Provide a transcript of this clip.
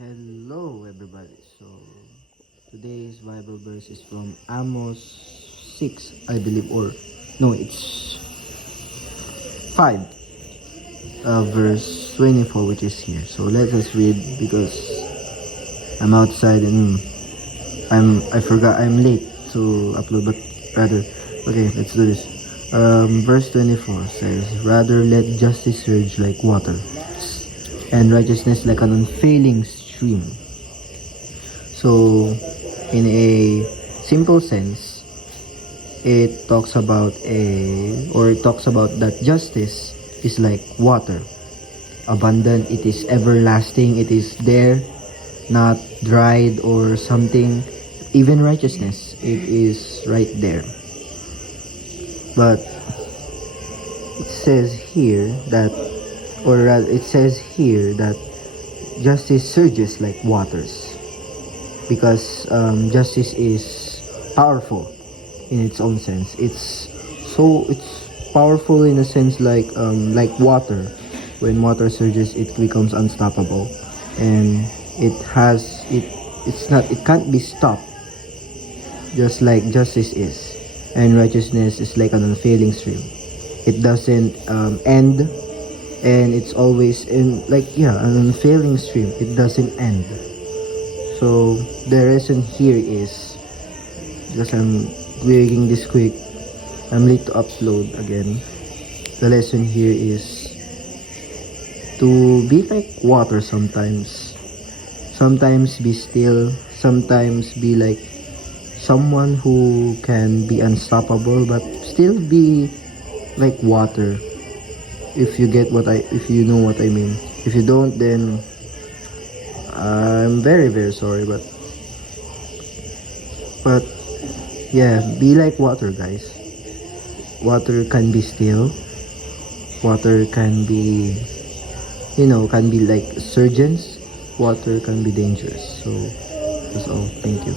Hello everybody. So today's Bible verse is from Amos 6, I believe, or no, it's 5, verse 24, which is here. So let us read because I'm outside and I forgot I'm late to upload, but rather, okay, let's do this. Verse 24 says, "Rather let justice surge like water, and righteousness like an unfailing stream." So, in a simple sense, it talks about that justice is like water, abundant. It is everlasting. It is there, not dried or something. Even righteousness, it is right there. But it says here that justice surges like waters, because justice is powerful in its own sense. It's powerful in a sense like water. When water surges, it becomes unstoppable, and it can't be stopped, just like justice is. And righteousness is like an unfailing stream. It doesn't end, and it's always in an unfailing stream. It doesn't end. So the lesson here is, because I'm making this quick, I'm late to upload again. The lesson here is to be like water sometimes. Sometimes be still. Sometimes be like someone who can be unstoppable, but still be like water. If you know what I mean. If you don't, then I'm very very sorry, but yeah, be like water, guys. Water can be still. Water can be, can be like surgeons. Water can be dangerous. So that's all. Thank you.